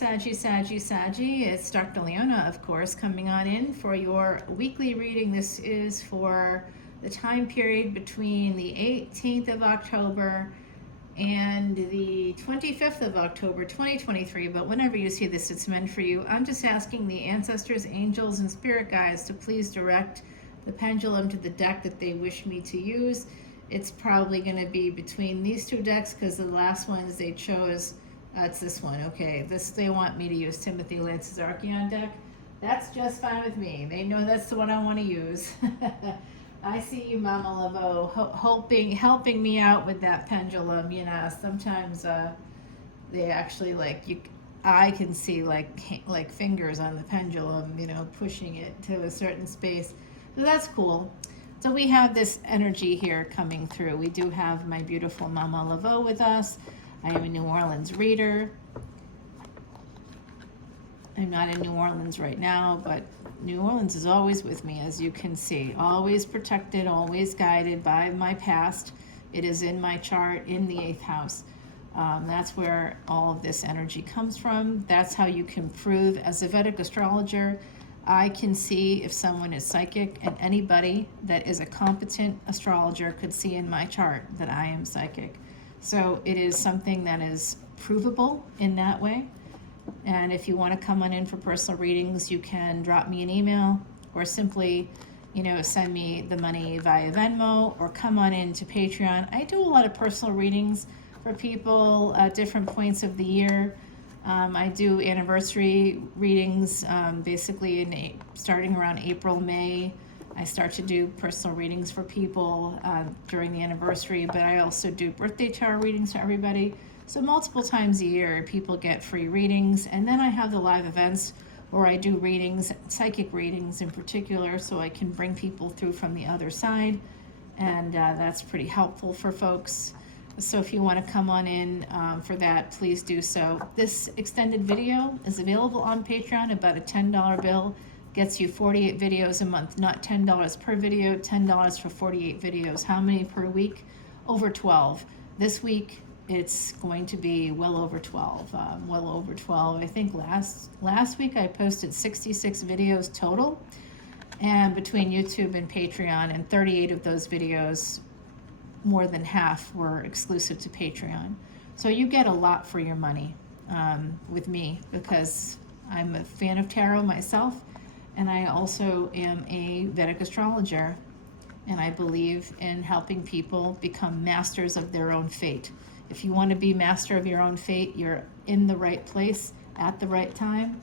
Saggy, Saggy, Saggy. It's Dr. Leona, of course, coming on in for your weekly reading. This is for the time period between the 18th of October and the 25th of October 2023. But whenever you see this, it's meant for you. I'm just asking the ancestors, angels, and spirit guides to please direct the pendulum to the deck that they wish me to use. It's probably going to be between these two decks because the last ones they chose, it's this one. Okay, this they want me to use Timothy Lance's Archeon deck. That's just fine with me. They know that's the one I want to use. I see you, Mama Laveau, helping me out with that pendulum. You know, sometimes they actually I can see like fingers on the pendulum, you know, pushing it to a certain space. So that's cool. So we have this energy here coming through. We do have my beautiful Mama Laveau with us. I am a New Orleans reader. I'm not in New Orleans right now, but New Orleans is always with me, as you can see. Always protected, always guided by my past. It is in my chart in the 8th house. That's where all of this energy comes from. That's how you can prove, as a Vedic astrologer, I can see if someone is psychic, and anybody that is a competent astrologer could see in my chart that I am psychic. So it is something that is provable in that way. And if you want to come on in for personal readings, you can drop me an email or simply, you know, send me the money via Venmo or come on in to Patreon. I do a lot of personal readings for people at different points of the year. I do anniversary readings basically starting around April, May. I start to do personal readings for people during the anniversary, but I also do birthday tarot readings for everybody. So multiple times a year, people get free readings. And then I have the live events where I do readings, psychic readings in particular, so I can bring people through from the other side. And that's pretty helpful for folks. So if you want to come on in for that, please do so. This extended video is available on Patreon, about a $10 bill. Gets you 48 videos a month, not $10 per video, $10 for 48 videos. How many per week? Over 12. This week, it's going to be well over 12. I think last week I posted 66 videos total, and between YouTube and Patreon, and 38 of those videos, more than half were exclusive to Patreon. So you get a lot for your money with me, because I'm a fan of tarot myself, and I also am a Vedic astrologer, and I believe in helping people become masters of their own fate. If you want to be master of your own fate, you're in the right place at the right time.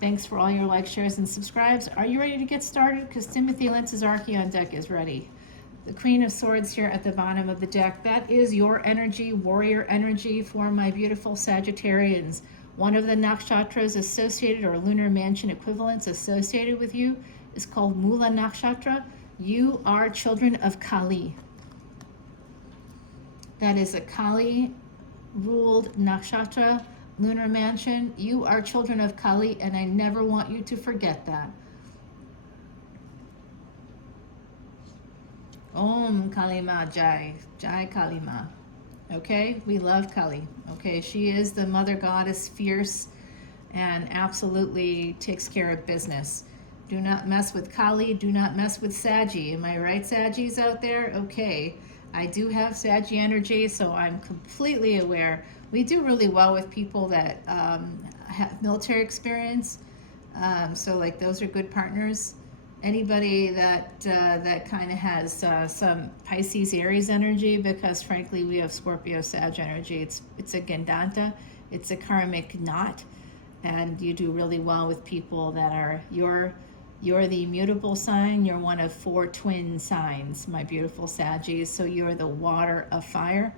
Thanks for all your likes, shares, and subscribes. Are you ready to get started? Because Timothy Lance's Archeon deck is ready. The Queen of Swords here at the bottom of the deck. That is your energy, warrior energy for my beautiful Sagittarians. One of the nakshatras associated, or lunar mansion equivalents associated with you, is called Mula Nakshatra. You are children of Kali. That is a Kali-ruled nakshatra, lunar mansion. You are children of Kali, and I never want you to forget that. Om Kali Ma Jai, Jai Kali Ma. Okay, we love Kali. Okay, she is the mother goddess, fierce, and absolutely takes care of business. Do not mess with Kali, do not mess with Saggy. Am I right, Saggies out there? Okay, I do have Saggy energy, so I'm completely aware. We do really well with people that have military experience, so like those are good partners. Anybody that kind of has some Pisces Aries energy, because frankly we have Scorpio Sag energy. It's a Gandanta, it's a karmic knot, and you do really well with people that are you're the mutable sign. You're one of 4 twin signs, my beautiful Saggies. So you're the water of fire.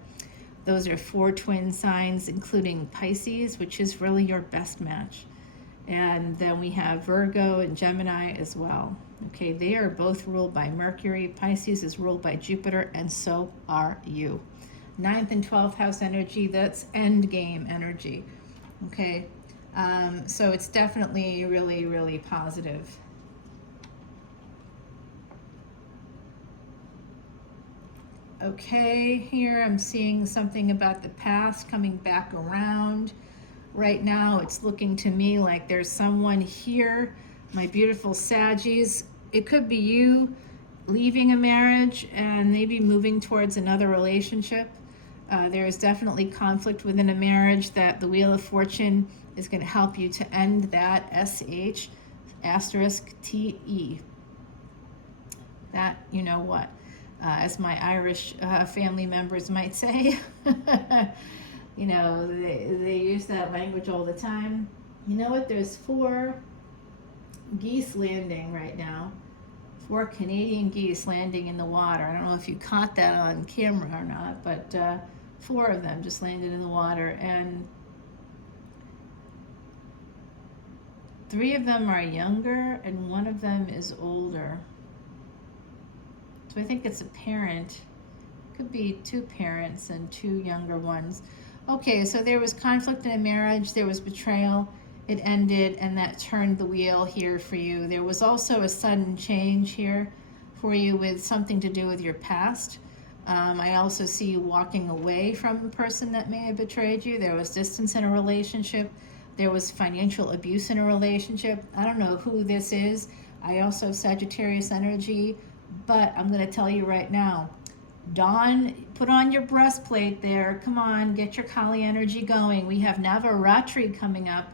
Those are 4 twin signs, including Pisces, which is really your best match. And then we have Virgo and Gemini as well. Okay, they are both ruled by Mercury. Pisces is ruled by Jupiter, and so are you. 9th and 12th house energy, that's end game energy. Okay, so it's definitely really, really positive. Okay, here I'm seeing something about the past coming back around. right now it's looking to me like there's someone here, my beautiful Saggies. It could be you leaving a marriage and maybe moving towards another relationship. There is definitely conflict within a marriage that the Wheel of Fortune is going to help you to end that. SH asterisk TE. That, you know what, as my Irish family members might say. You know, they use that language all the time. You know what, there's 4 geese landing right now. 4 Canadian geese landing in the water. I don't know if you caught that on camera or not, but 4 of them just landed in the water, and 3 of them are younger and 1 of them is older. So I think it's a parent. Could be 2 parents and 2 younger ones. Okay, so there was conflict in a marriage, there was betrayal, it ended, and that turned the wheel here for you. There was also a sudden change here for you with something to do with your past. I also see you walking away from a person that may have betrayed you. There was distance in a relationship. There was financial abuse in a relationship. I don't know who this is. I also have Sagittarius energy, but I'm going to tell you right now, Dawn, put on your breastplate there. Come on, get your Kali energy going. We have Navaratri coming up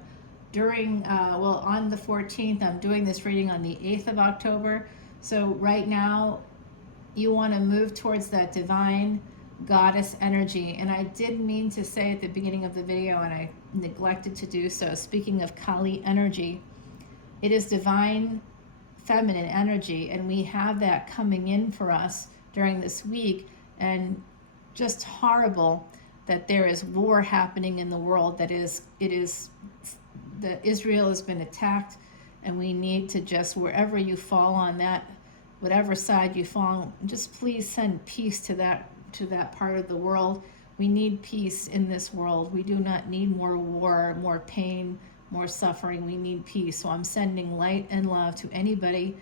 during, on the 14th. I'm doing this reading on the 8th of October. So right now, you want to move towards that divine goddess energy. And I did mean to say at the beginning of the video, and I neglected to do so, speaking of Kali energy, it is divine feminine energy, and we have that coming in for us during this week. And just horrible that there is war happening in the world. That Israel has been attacked, and we need to just, wherever you fall on that, whatever side you fall, just please send peace to that part of the world. We need peace in this world. We do not need more war, more pain, more suffering. We need peace. So I'm sending light and love to anybody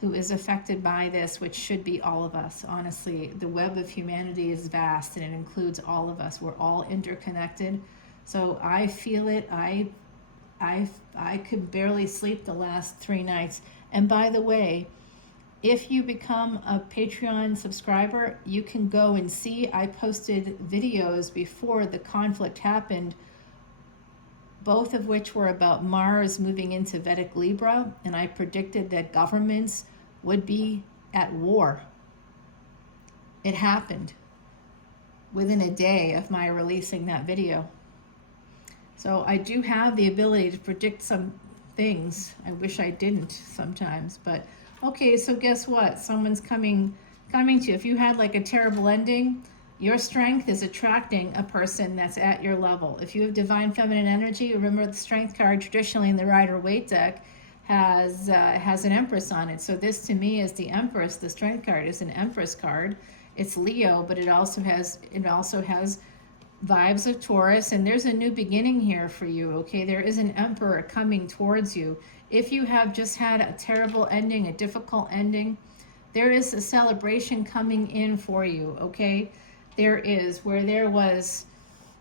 who is affected by this, which should be all of us. Honestly, the web of humanity is vast, and it includes all of us. We're all interconnected. So I feel it. I could barely sleep the last 3 nights. And by the way, if you become a Patreon subscriber, you can go and see, I posted videos before the conflict happened, both of which were about Mars moving into Vedic Libra, and I predicted that governments would be at war. It happened within a day of my releasing that video. So I do have the ability to predict some things. I wish I didn't sometimes, but okay, so guess what? Someone's coming to you. If you had like a terrible ending, your strength is attracting a person that's at your level. If you have divine feminine energy, remember the strength card traditionally in the Rider-Waite deck has an Empress on it. So this to me is the Empress. The strength card is an Empress card. It's Leo, but it also has vibes of Taurus, and there's a new beginning here for you, okay? There is an Emperor coming towards you. If you have just had a terrible ending, a difficult ending, there is a celebration coming in for you, okay? There is, where there was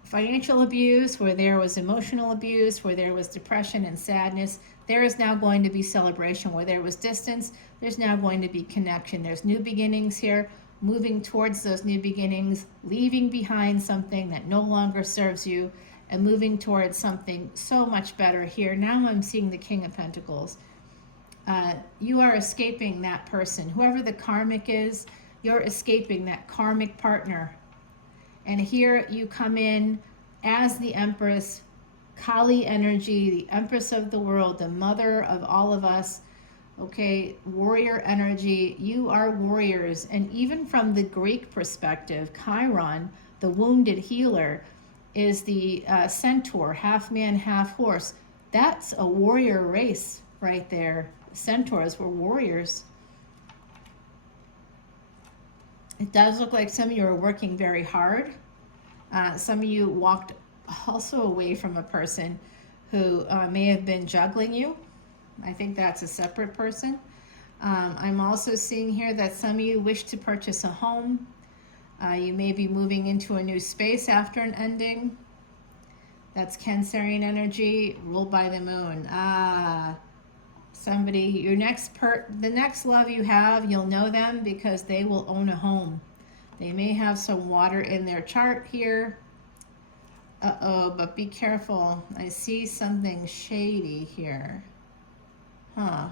financial abuse, where there was emotional abuse, where there was depression and sadness, there is now going to be celebration. Where there was distance, there's now going to be connection. There's new beginnings here, moving towards those new beginnings, leaving behind something that no longer serves you, and moving towards something so much better here. Now I'm seeing the King of Pentacles. You are escaping that person. Whoever the karmic is, you're escaping that karmic partner. And here you come in as the Empress, Kali energy, the Empress of the world, the mother of all of us. Okay, warrior energy. You are warriors. And even from the Greek perspective, Chiron, the wounded healer, is the centaur, half man, half horse. That's a warrior race right there. Centaurs were warriors. It does look like some of you are working very hard. Some of you walked also away from a person who may have been juggling you. I think that's a separate person. I'm also seeing here that some of you wish to purchase a home. You may be moving into a new space after an ending. That's Cancerian energy ruled by the moon. Somebody, the next love you have, you'll know them because they will own a home. They may have some water in their chart here. But be careful. I see something shady here. Huh.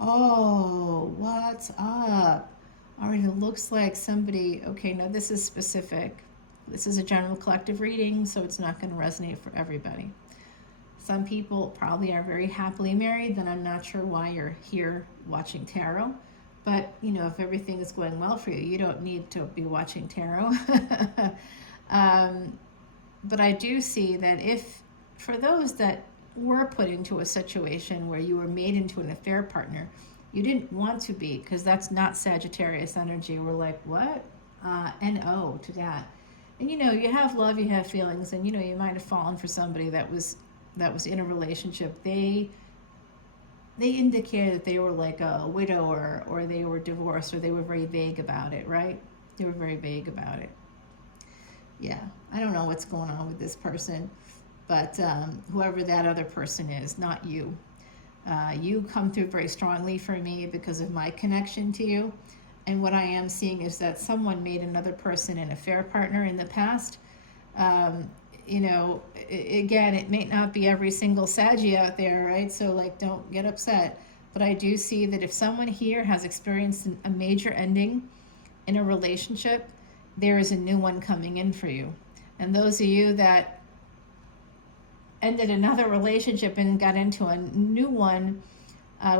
Oh, what's up? All right, it looks like somebody, okay, no, this is specific. This is a general collective reading, so it's not going to resonate for everybody. Some people probably are very happily married, then I'm not sure why you're here watching tarot. But, you know, if everything is going well for you, you don't need to be watching tarot. But I do see that if, for those that were put into a situation where you were made into an affair partner, you didn't want to be, because that's not Sagittarius energy. We're like, what? No to that. And, you know, you have love, you have feelings, and, you know, you might have fallen for somebody that was in a relationship. They indicated that they were like a widower, or they were divorced, or they were very vague about it, right? They were very vague about it. Yeah, I don't know what's going on with this person, but whoever that other person is, not you. You come through very strongly for me because of my connection to you. And what I am seeing is that someone made another person an affair partner in the past. You know, again, it may not be every single Saggy out there, right? So, like, don't get upset. But I do see that if someone here has experienced a major ending in a relationship, there is a new one coming in for you. And those of you that ended another relationship and got into a new one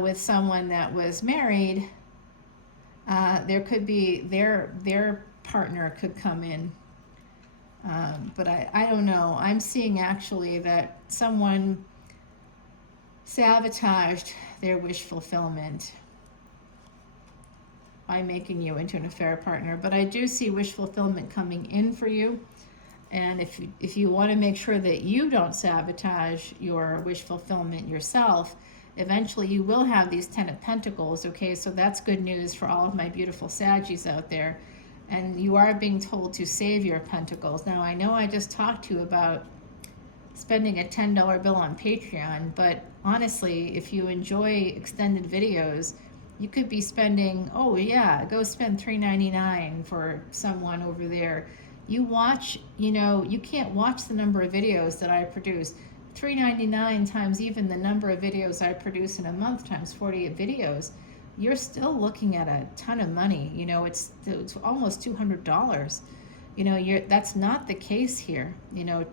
with someone that was married, there could be their partner could come in. But I don't know. I'm seeing actually that someone sabotaged their wish fulfillment by making you into an affair partner. But I do see wish fulfillment coming in for you. And if you want to make sure that you don't sabotage your wish fulfillment yourself, eventually you will have these 10 of Pentacles, okay? So that's good news for all of my beautiful Saggies out there. And you are being told to save your Pentacles. Now, I know I just talked to you about spending a $10 bill on Patreon, but honestly, if you enjoy extended videos, you could be spending, oh yeah, go spend $3.99 for someone over there. You watch, you know, you can't watch the number of videos that I produce. $3.99 times even the number of videos I produce in a month times 48 videos, you're still looking at a ton of money. You know, it's almost $200. You know, that's not the case here. You know,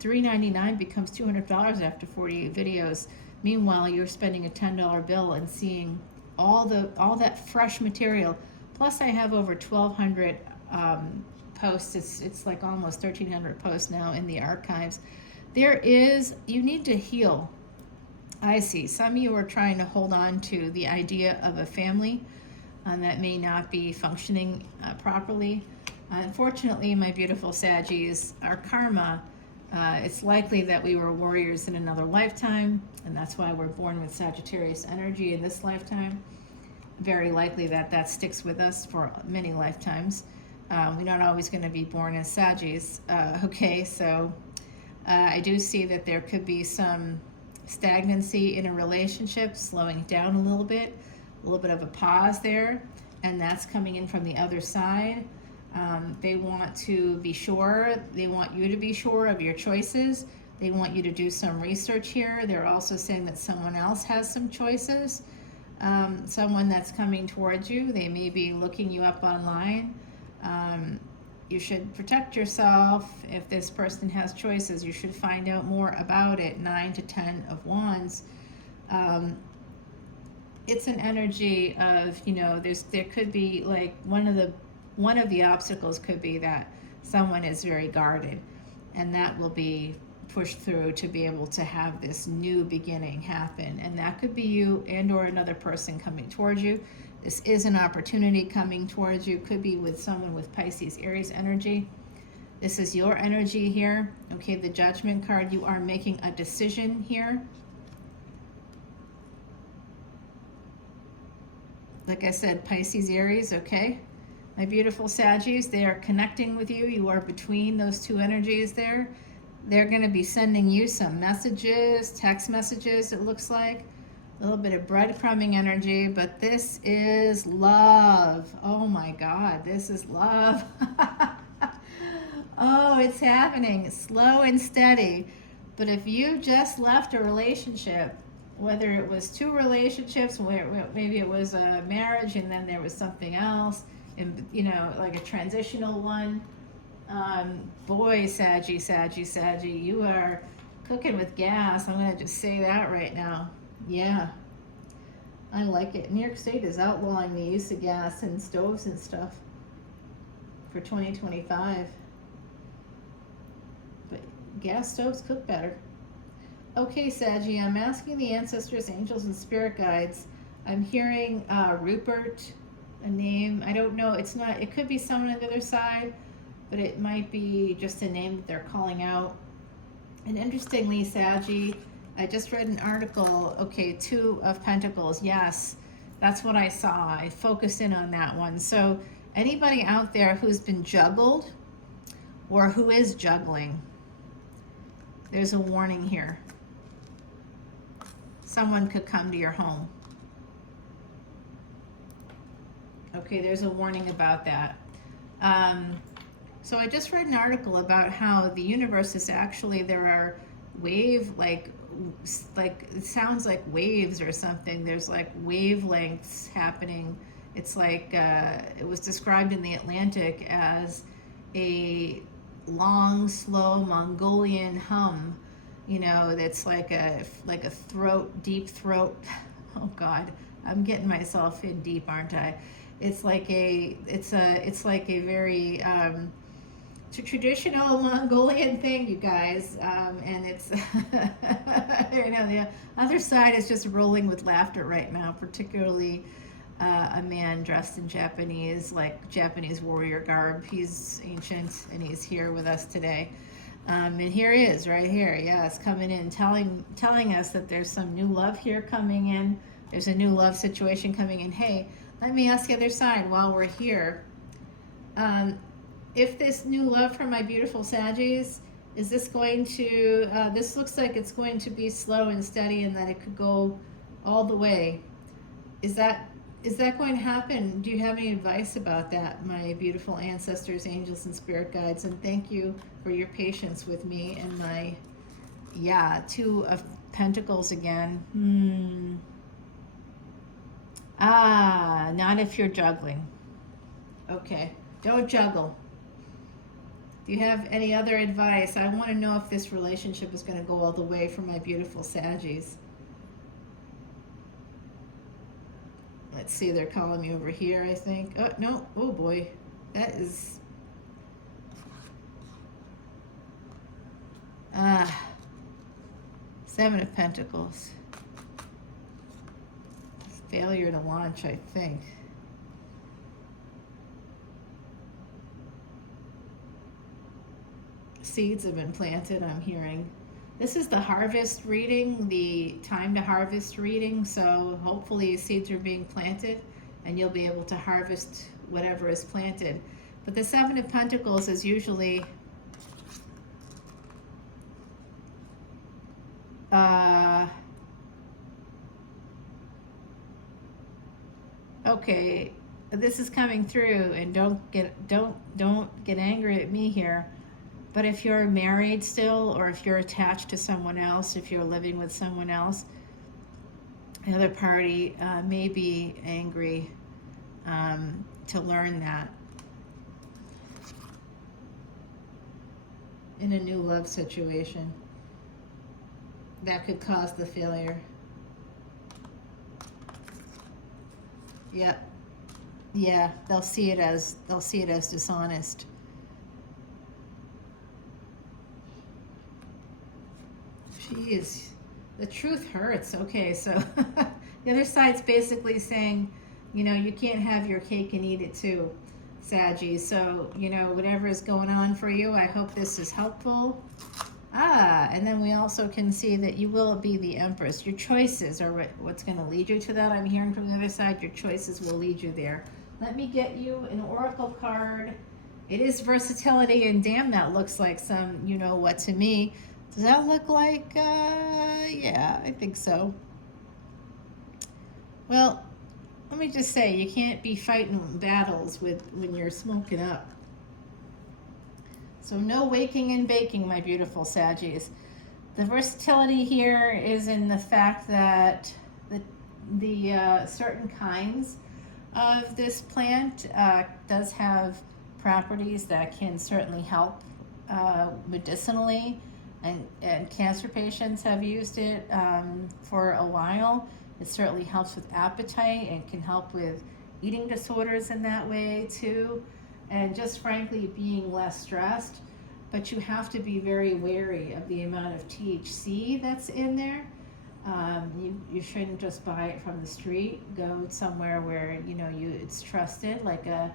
$3.99 becomes $200 after 48 videos. Meanwhile, you're spending a $10 bill and seeing all that fresh material. Plus, I have over 1,200 posts. It's like almost 1,300 posts now in the archives. You need to heal. I see. Some of you are trying to hold on to the idea of a family that may not be functioning properly. Unfortunately, my beautiful Saggies, our karma, it's likely that we were warriors in another lifetime, and that's why we're born with Sagittarius energy in this lifetime. Very likely that sticks with us for many lifetimes. We're not always going to be born as Saggies. Okay, so I do see that there could be some stagnancy in a relationship, slowing down a little bit of a pause there, and that's coming in from the other side. They want to be sure, they want you to be sure of your choices. They want you to do some research here. They're also saying that someone else has some choices. Someone that's coming towards you, they may be looking you up online. You should protect yourself. If this person has choices, you should find out more about it. 9 to 10 of Wands. It's an energy of, you know, there could be like one of the obstacles could be that someone is very guarded, and that will be pushed through to be able to have this new beginning happen. And that could be you and or another person coming towards you. This is an opportunity coming towards you. Could be with someone with Pisces, Aries energy. This is your energy here. Okay, the Judgment card. You are making a decision here. Like I said, Pisces, Aries, okay? My beautiful Saggies, they are connecting with you. You are between those two energies there. They're going to be sending you some messages, text messages, it looks like. A little bit of breadcrumbing energy, but this is love. Oh my God, this is love. Oh, it's happening slow and steady. But if you just left a relationship, whether it was two relationships, where maybe it was a marriage and then there was something else, and you know, like a transitional one, boy, Saggy, you are cooking with gas. I'm gonna just say that right now. Yeah, I like it. New York State is outlawing the use of gas in stoves and stuff for 2025. But gas stoves cook better. Okay, Saggy, I'm asking the ancestors, angels, and spirit guides. I'm hearing Rupert, a name. I don't know. It's not. It could be someone on the other side, but it might be just a name that they're calling out. And interestingly, Saggy, I just read an article. Okay, Two of Pentacles. Yes, that's what I saw. I focused in on that one. So anybody out there who's been juggled or who is juggling, there's a warning here. Someone could come to your home. Okay, there's a warning about that. So I just read an article about how the universe is actually, there are like it sounds like waves or something. There's like wavelengths happening. It's like it was described in the Atlantic as a long, slow Mongolian hum. You know, that's like a throat, deep throat. Oh God, I'm getting myself in deep, aren't I? It's like a very traditional Mongolian thing, you guys, and it's you know, the other side is just rolling with laughter right now, particularly a man dressed in Japanese, like Japanese warrior garb. He's ancient and he's here with us today. And here he is, right here. Yes, coming in, telling us that there's some new love here coming in. There's a new love situation coming in. Hey, let me ask the other side while we're here. If this new love from my beautiful Saggies, is this going to, this looks like it's going to be slow and steady and that it could go all the way. Is that going to happen? Do you have any advice about that, my beautiful ancestors, angels, and spirit guides? And thank you for your patience with me and my, Two of Pentacles again. Not if you're juggling. Okay, don't juggle. Do you have any other advice? I want to know if this relationship is going to go all the way for my beautiful Saggies. Let's see, they're calling me over here, I think. Oh, no. Oh, boy. That is... Seven of Pentacles. Failure to launch, I think. Seeds have been planted, I'm hearing. This is the harvest reading, the time to harvest reading, so hopefully seeds are being planted and you'll be able to harvest whatever is planted. But the Seven of Pentacles is usually okay, this is coming through, and don't get angry at me here. But if you're married still, or if you're attached to someone else, if you're living with someone else, the other party may be angry to learn that in a new love situation. That could cause the failure. Yep. Yeah, they'll see it as dishonest. Jeez, the truth hurts. Okay, so the other side's basically saying, you know, you can't have your cake and eat it too, Saggy. So, you know, whatever is going on for you, I hope this is helpful. And then we also can see that you will be the Empress. Your choices are what's going to lead you to that. I'm hearing from the other side, your choices will lead you there. Let me get you an oracle card It is versatility, and damn, that looks like some you know what to me. Does that look like, yeah, I think so. Well, let me just say, you can't be fighting battles with when you're smoking up. So no waking and baking, my beautiful Saggies. The versatility here is in the fact that the certain kinds of this plant does have properties that can certainly help medicinally, and cancer patients have used it for a while. It certainly helps with appetite and can help with eating disorders in that way too, and just frankly being less stressed. But you have to be very wary of the amount of THC that's in there. You shouldn't just buy it from the street. Go somewhere where you know it's trusted, like a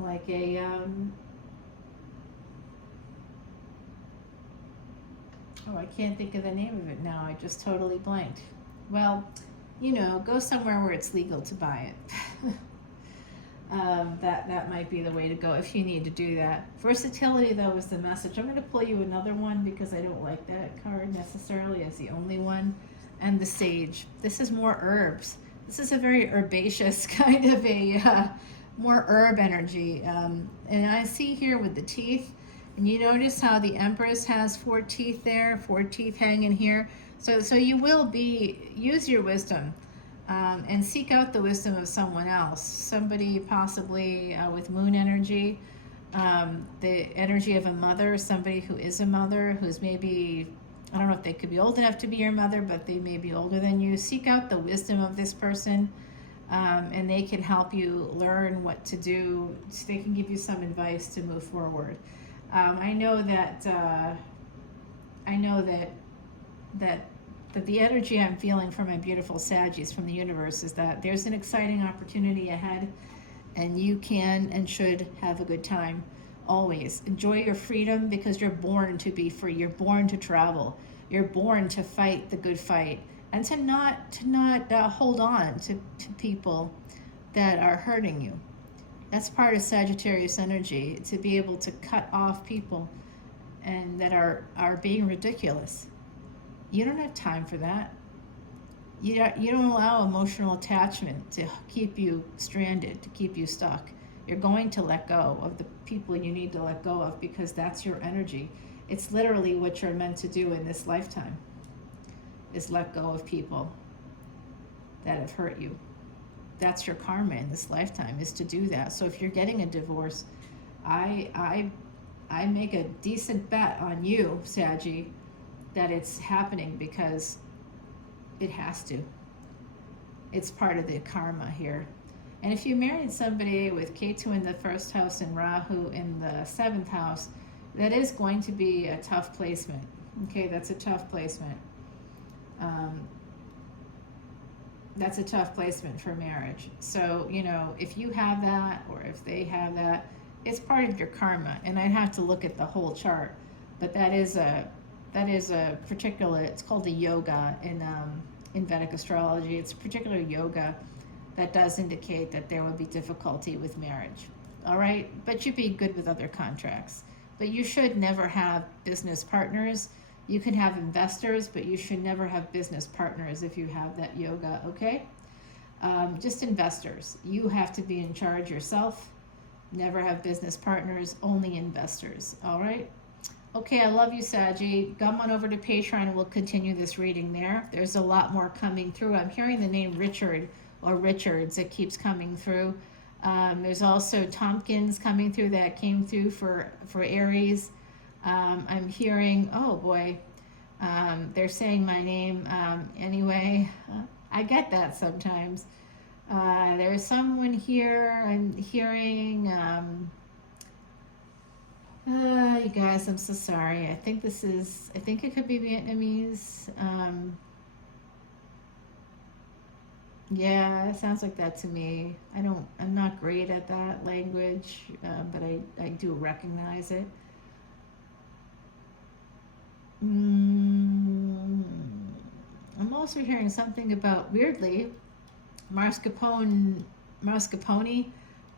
oh, I can't think of the name of it now. I just totally blanked. Well, go somewhere where it's legal to buy it. That might be the way to go if you need to do that. Versatility, though, is the message. I'm going to pull you another one because I don't like that card necessarily as the only one. And the sage. This is more herbs. This is a very herbaceous kind of a more herb energy. And I see here with the teeth, and you notice how the Empress has 4 teeth there, 4 teeth hanging here. So you will use your wisdom. And seek out the wisdom of someone else, somebody possibly with moon energy, the energy of a mother, somebody who is a mother, who's maybe, I don't know if they could be old enough to be your mother, but they may be older than you. Seek out the wisdom of this person, and they can help you learn what to do. So they can give you some advice to move forward. I know that the energy I'm feeling from my beautiful Saggies from the universe is that there's an exciting opportunity ahead, and you can and should have a good time. Always enjoy your freedom, because you're born to be free. You're born to travel. You're born to fight the good fight, and to not hold on to people that are hurting you. That's part of Sagittarius energy, to be able to cut off people and that are being ridiculous. You don't have time for that. You don't allow emotional attachment to keep you stranded, to keep you stuck. You're going to let go of the people you need to let go of, because that's your energy. It's literally what you're meant to do in this lifetime, is let go of people that have hurt you. That's your karma in this lifetime, is to do that. So if you're getting a divorce, I make a decent bet on you, Saggy, that it's happening because it has to. It's part of the karma here. And if you married somebody with Ketu in the 1st house and Rahu in the 7th house, that is going to be a tough placement. Okay, that's a tough placement. That's a tough placement for marriage. So, if you have that, or if they have that, it's part of your karma. And I'd have to look at the whole chart. But that is a particular, it's called the yoga in Vedic astrology. It's a particular yoga that does indicate that there will be difficulty with marriage. All right? But you'd be good with other contracts. But you should never have business partners. You can have investors, but you should never have business partners if you have that yoga, okay? Just investors. You have to be in charge yourself. Never have business partners, only investors, all right? Okay, I love you, Saggy. Come on over to Patreon and we'll continue this reading there. There's a lot more coming through. I'm hearing the name Richard or Richards. It keeps coming through. There's also Tompkins coming through, that came through for Aries. I'm hearing, oh boy, they're saying my name anyway. I get that sometimes. There's someone here I'm hearing. You guys, I'm so sorry. I think it could be Vietnamese. Yeah, it sounds like that to me. I'm not great at that language, but I do recognize it. I'm also hearing something about, weirdly, mascarpone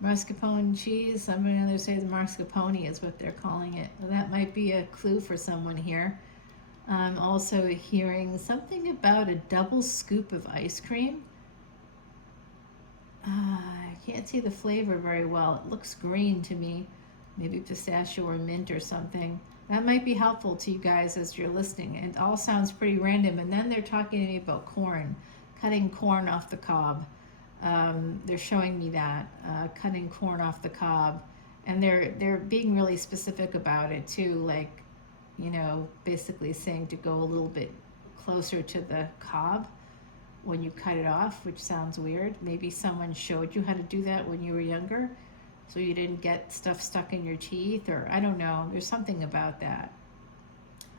Mascarpone cheese. Somebody others say the mascarpone is what they're calling it. Well, that might be a clue for someone here. I'm also hearing something about a double scoop of ice cream. I can't see the flavor very well. It looks green to me. Maybe pistachio or mint or something. That might be helpful to you guys as you're listening. It all sounds pretty random. And then they're talking to me about corn, cutting corn off the cob. They're showing me that, cutting corn off the cob. And they're being really specific about it too, like, you know, basically saying to go a little bit closer to the cob when you cut it off, which sounds weird. Maybe someone showed you how to do that when you were younger, so you didn't get stuff stuck in your teeth, or I don't know. There's something about that.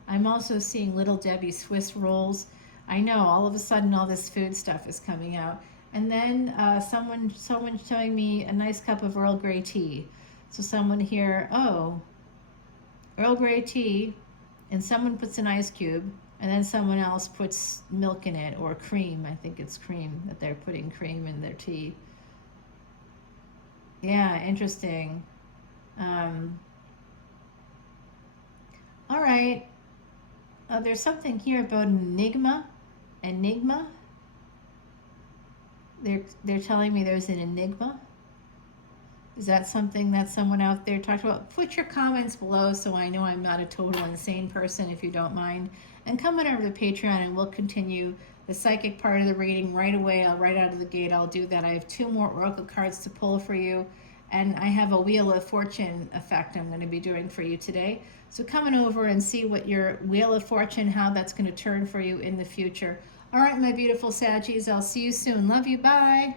I'm also seeing Little Debbie Swiss rolls. I know, all of a sudden all this food stuff is coming out. And then someone's showing me a nice cup of Earl Grey tea. So someone here, oh, Earl Grey tea, and someone puts an ice cube, and then someone else puts milk in it, or cream. I think it's cream, that they're putting cream in their tea. Yeah, interesting. All right. There's something here about enigma. Enigma. They're telling me there's an enigma. Is that something that someone out there talked about? Put your comments below so I know I'm not a total insane person, if you don't mind. And come on over to Patreon and we'll continue the psychic part of the reading right away. Right out of the gate, I'll do that. I have 2 more oracle cards to pull for you. And I have a Wheel of Fortune effect I'm going to be doing for you today. So come on over and see what your Wheel of Fortune, how that's going to turn for you in the future. All right, my beautiful Saggies, I'll see you soon. Love you. Bye.